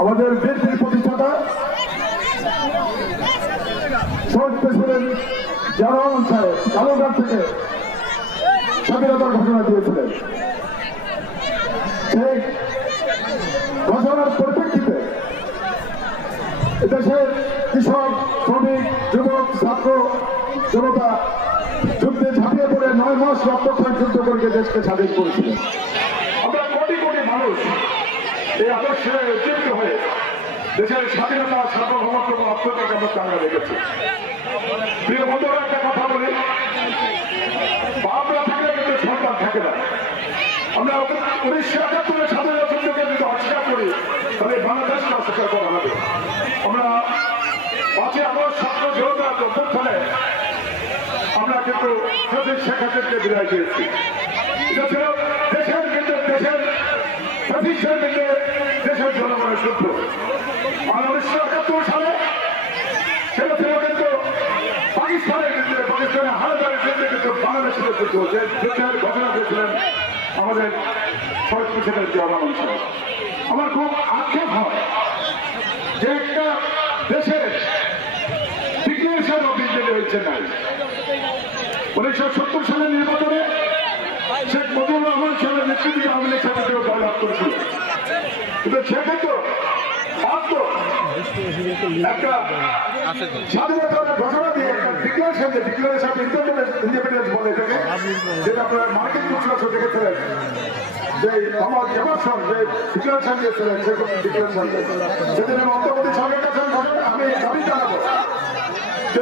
আমাদের বিএনপির প্রতিষ্ঠাতা শহীদ প্রেসিডেন্ট জিয়ারহমান সাহেব থেকে স্বাধীনতার ঘোষণা দিয়েছিলেন। সেই ঘোষণার পরিপ্রেক্ষিতে দেশের কৃষক, শ্রমিক, যুবক, ছাত্র, জনতা যুদ্ধে ঝাঁপিয়ে পড়ে নয় মাস রক্তক্ষয় যুদ্ধ করে দেশকে স্বাধীন করেছিলেন। আমরা কোটি কোটি মানুষ এই আদর্শে উদ্দীপ্ত হয়ে দেশের স্বাধীনতা সার্বভৌমত্ব এবং আত্মতাকে আমরা চাঙ্গা রেখেছি প্রিয় বন্ধুরা, একটা কথা বলি। বাপরা থাকলে কিন্তু সরকার থাকে না। আমরা উনিশশো একাত্তরের স্বাধীনতা যুদ্ধকে যদি অস্বীকার করি, তাহলে বাংলাদেশকে অস্বীকার করা হবে। আমরা পাঁচই আগস্ট ছাত্র জনতা অভ্যুত্থানে আমরা কিন্তু যদি শেখ হাসিনাকে বিদায় দিয়েছি। এটা ছিল দেশের কিন্তু দেশের প্রতিষ্ঠান কিন্তু দেশের জনগণের যুদ্ধ উনিশশো একাত্তর সালে সেটা ছিল কিন্তু পাকিস্তানের বিরুদ্ধে, পাকিস্তানের হানাদারের বিরুদ্ধে কিন্তু বাংলাদেশের যুদ্ধ যে যুদ্ধের আমার খুব আক্ষেপ হয় যে একটা দেশের ডিক্লারেশন অফ ইন্ডিয়া হয়েছে নাই। উনিশশো সত্তর সালের নির্বাচনে শেখ মুজিবুর রহমান সাহেবের নেতৃত্বে আওয়ামী লীগ সাথে কেউ জয়লাভ করেছিল। কিন্তু সেক্ষেত্রে মাত্র একটা স্বাধীনতার ঘোষণা দিয়ে একটা ডিক্লারেশন যে ডিক্লারেশন ইন্ডিপেন্ডেন্স ইন্ডিপেন্ডেন্স বলে এটাকে যেটা আপনারা মার্কিন যুক্তরাষ্ট্র দেখেছিলেন যে আমার জেমারসন যে ডিক্লারেশন দিয়েছিলেন সে ডিক্লারেশন সেদিন আমি অন্তর্বর্তী সরকারের কাছে আমি আমি দাবি জানাব যে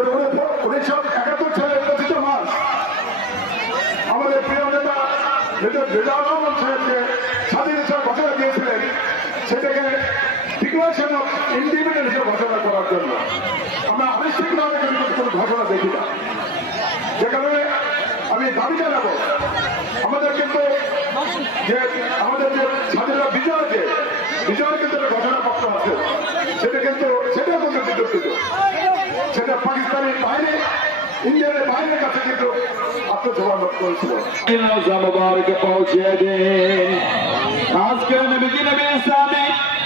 উনিশশো একাত্তর সালের পঁচিশে মার্চ আমাদের প্রিয় নেতা মেজর রহমান যে স্বাধীনতার ঘোষণা দিয়েছিলেন সেটাকে সেবক ইন্ডিভিজুয়াল ঘোষণা করার জন্য আমরা আনুষ্ঠানিকভাবে কিন্তু কোনো ঘোষণা দেখি না যে কারণে আমি দাবি জানাব, আমাদের কিন্তু যে, আমাদের যে স্বাধীনতা বিজয় আছে, বিজয়ের কিন্তু একটা ঘোষণাপত্র আছে, সেটা কিন্তু সেটা কিন্তু বিতর্কিত। সেটা পাকিস্তানের বাইরে, ইন্ডিয়ার বাইরের কাছে কিন্তু আত্মসমর্পণ করেছিল। পৌঁছে দিন আজকে নবীজি ইসলামী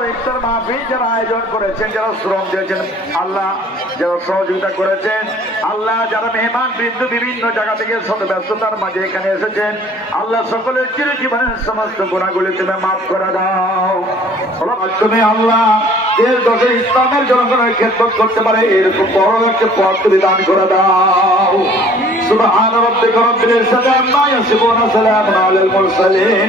সুন্দর ইফতার মাহফিল যারা আয়োজন করেছেন যারা শ্রম দিয়েছেন, আল্লাহ যারা সহযোগিতা করেছেন, আল্লাহ যারা মেহমান বৃন্দ বিভিন্ন জায়গা থেকে শত ব্যস্ততার মাঝে এখানে এসেছেন, আল্লাহ সকলের চিরজীবনের সমস্ত গুণাগুলি তুমি মাফ করে দাও। তুমি আল্লাহ এর দশে ইসলামের জনগণের খেদমত করতে পারে, এরকম বড় একটা পথ তুমি দান করে দাও। শুধু রব্বিকা রব্বিল ইজ্জাতি আম্মা ইয়াসিফুন ওয়া সালামুন আলাল মুরসালিন।